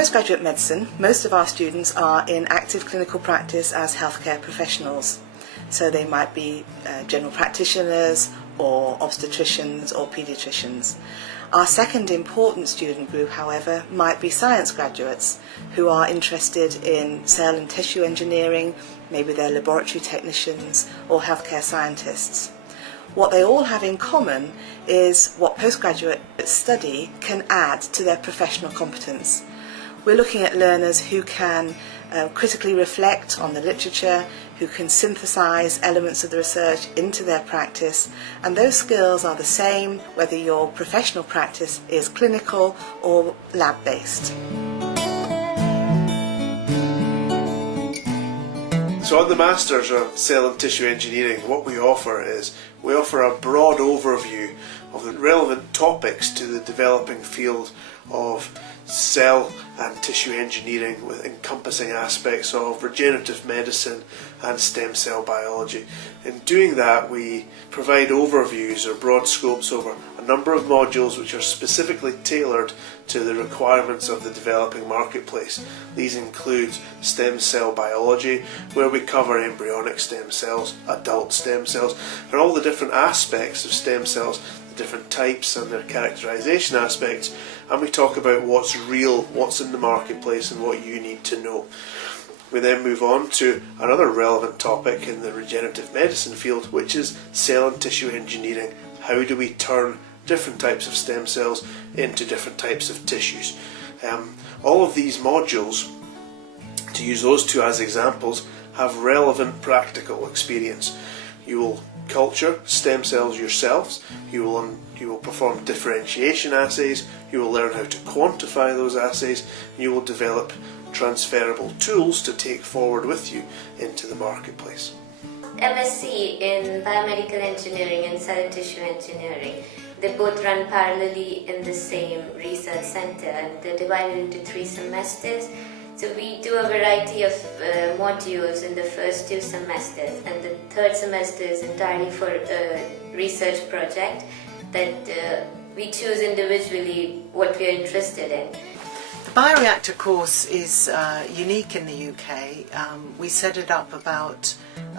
postgraduate medicine, most of our students are in active clinical practice as healthcare professionals. So they might be general practitioners or obstetricians or paediatricians. Our second important student group, however, might be science graduates who are interested in cell and tissue engineering, maybe they're laboratory technicians or healthcare scientists. What they all have in common is what postgraduate study can add to their professional competence. We're looking at learners who can critically reflect on the literature, who can synthesize elements of the research into their practice, and those skills are the same whether your professional practice is clinical or lab-based. So on the Masters of Cell and Tissue Engineering, what we offer is we offer a broad overview of the relevant topics to the developing field of cell and tissue engineering, with encompassing aspects of regenerative medicine and stem cell biology. In doing that, we provide overviews or broad scopes over a number of modules which are specifically tailored to the requirements of the developing marketplace. These include stem cell biology, where we cover embryonic stem cells, adult stem cells, and all the different aspects of stem cells, the different types and their characterization aspects, and we talk about what's real, what's in the marketplace, and what you need to know. We then move on to another relevant topic in the regenerative medicine field, which is cell and tissue engineering. How do we turn different types of stem cells into different types of tissues? All of these modules, to use those two as examples, have relevant practical experience. You will culture stem cells yourselves, you will perform differentiation assays, you will learn how to quantify those assays, and you will develop transferable tools to take forward with you into the marketplace. MSc in Biomedical Engineering and Cell and Tissue Engineering, they both run parallelly in the same research center, and they're divided into 3 semesters. So we do a variety of modules in the first 2 semesters, and the 3rd semester is entirely for a research project that we choose individually what we are interested in. The bioreactor course is unique in the UK. We set it up about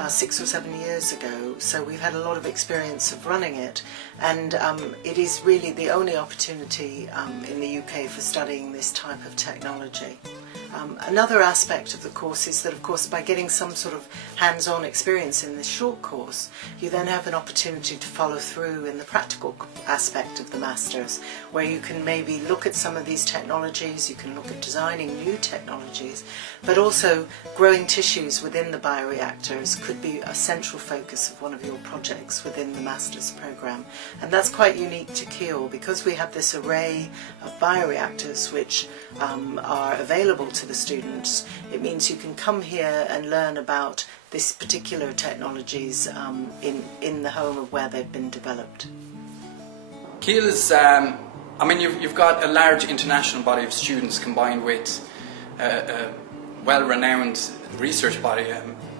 6 or 7 years ago, so we've had a lot of experience of running it, and it is really the only opportunity in the UK for studying this type of technology. Another aspect of the course is that, of course, by getting some sort of hands-on experience in this short course, you then have an opportunity to follow through in the practical aspect of the Masters, where you can maybe look at some of these technologies, you can look at designing new technologies, but also growing tissues within the bioreactors could be a central focus of one of your projects within the Masters programme. And that's quite unique to Keele, because we have this array of bioreactors which are available to the students. It means you can come here and learn about this particular technologies in the home of where they've been developed. Keele is, I mean, you've got a large international body of students combined with a well-renowned research body.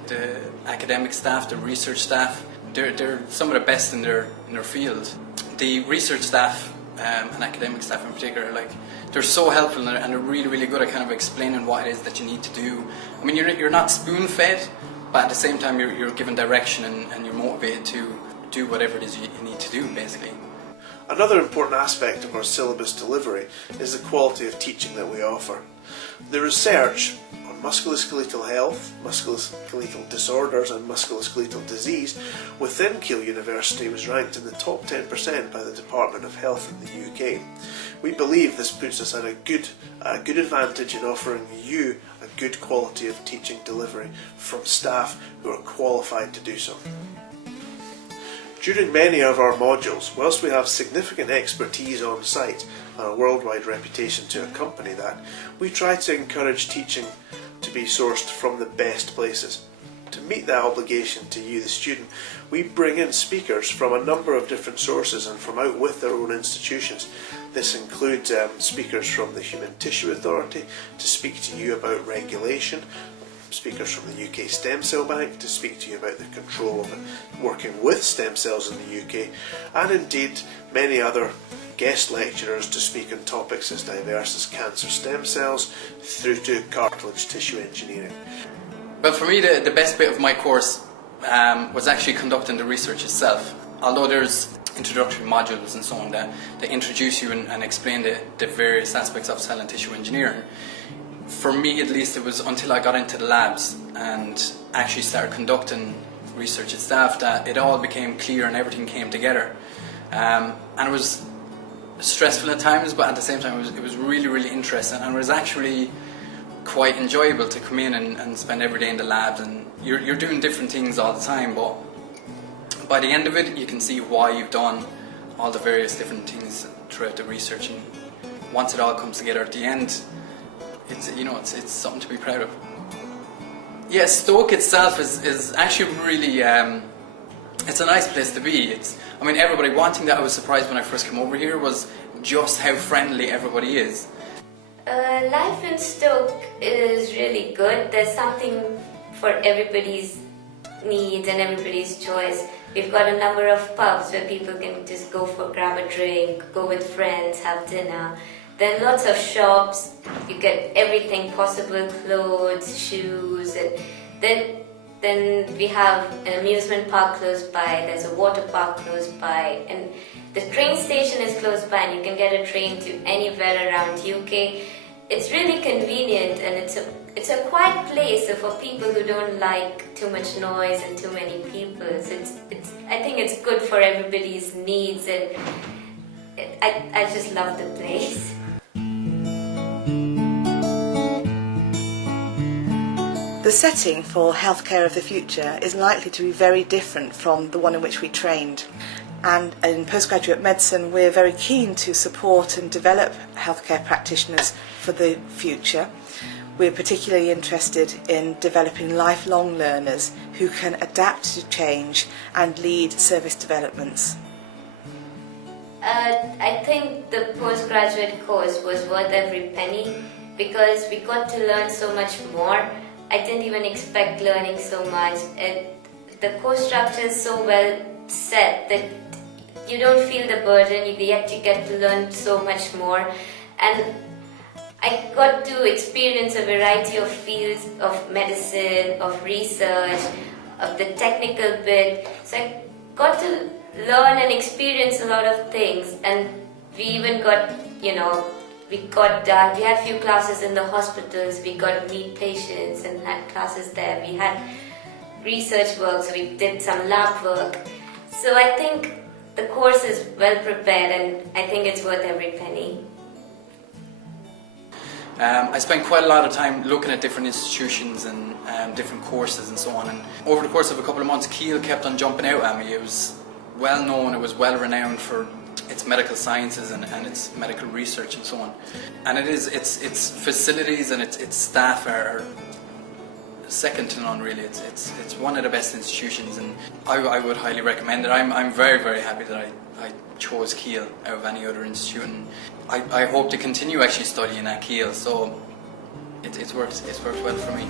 The academic staff, the research staff, they're some of the best in their field. The research staff and academic staff in particular, they're so helpful, and they're really, really good at kind of explaining what it is that you need to do. I mean, you're not spoon-fed, but at the same time you're given direction and you're motivated to do whatever it is you need to do, basically. Another important aspect of our syllabus delivery is the quality of teaching that we offer. The research on musculoskeletal health, musculoskeletal disorders and musculoskeletal disease within Keele University was ranked in the top 10% by the Department of Health in the UK. We believe this puts us at a good advantage in offering you a good quality of teaching delivery from staff who are qualified to do so. During many of our modules, whilst we have significant expertise on site and a worldwide reputation to accompany that, we try to encourage teaching to be sourced from the best places. To meet that obligation to you, the student, we bring in speakers from a number of different sources and from out with their own institutions. This includes speakers from the Human Tissue Authority to speak to you about regulation, speakers from the UK Stem Cell Bank to speak to you about the control of working with stem cells in the UK, and indeed many other guest lecturers to speak on topics as diverse as cancer stem cells through to cartilage tissue engineering. Well, for me, the best bit of my course was actually conducting the research itself. Although there's introductory modules and so on that introduce you and explain the various aspects of cell and tissue engineering, for me at least it was until I got into the labs and actually started conducting research itself that it all became clear and everything came together. And it was stressful at times, but at the same time it was really, really interesting, and it was actually quite enjoyable to come in and spend every day in the labs, and you're doing different things all the time, but by the end of it you can see why you've done all the various different things throughout the research, and once it all comes together at the end, it's something to be proud of. Yeah, Stoke itself is actually really it's a nice place to be. Everybody, one thing that I was surprised when I first came over here was just how friendly everybody is. Life in Stoke is really good. There's something for everybody's needs and everybody's choice. We've got a number of pubs where people can just go for grab a drink, go with friends, have dinner. There are lots of shops. You get everything possible, clothes, shoes, and then we have an amusement park close by, there's a water park close by, and the train station is close by, and you can get a train to anywhere around UK. It's really convenient, and it's a quiet place, so for people who don't like too much noise and too many people, so I think it's good for everybody's needs, and I just love the place. The setting for healthcare of the future is likely to be very different from the one in which we trained. And in postgraduate medicine, we're very keen to support and develop healthcare practitioners for the future. We're particularly interested in developing lifelong learners who can adapt to change and lead service developments. I think the postgraduate course was worth every penny because we got to learn so much more. I didn't even expect learning so much. The course structure is so well set that you don't feel the burden, yet you get to learn so much more. And I got to experience a variety of fields of medicine, of research, of the technical bit. So I got to learn and experience a lot of things, and we even got, we had a few classes in the hospitals, we got to meet patients and had classes there. We had research work, so we did some lab work. So I think the course is well prepared, and I think it's worth every penny. I spent quite a lot of time looking at different institutions and different courses and so on, and over the course of a couple of months Keele kept on jumping out at me. It was well known, it was well renowned for its medical sciences and its medical research and so on, and its facilities and its staff are second to none really. It's one of the best institutions, and I would highly recommend it. I'm very, very happy that I chose Keele out of any other institute, and I hope to continue actually studying at Keele, so it's worked well for me.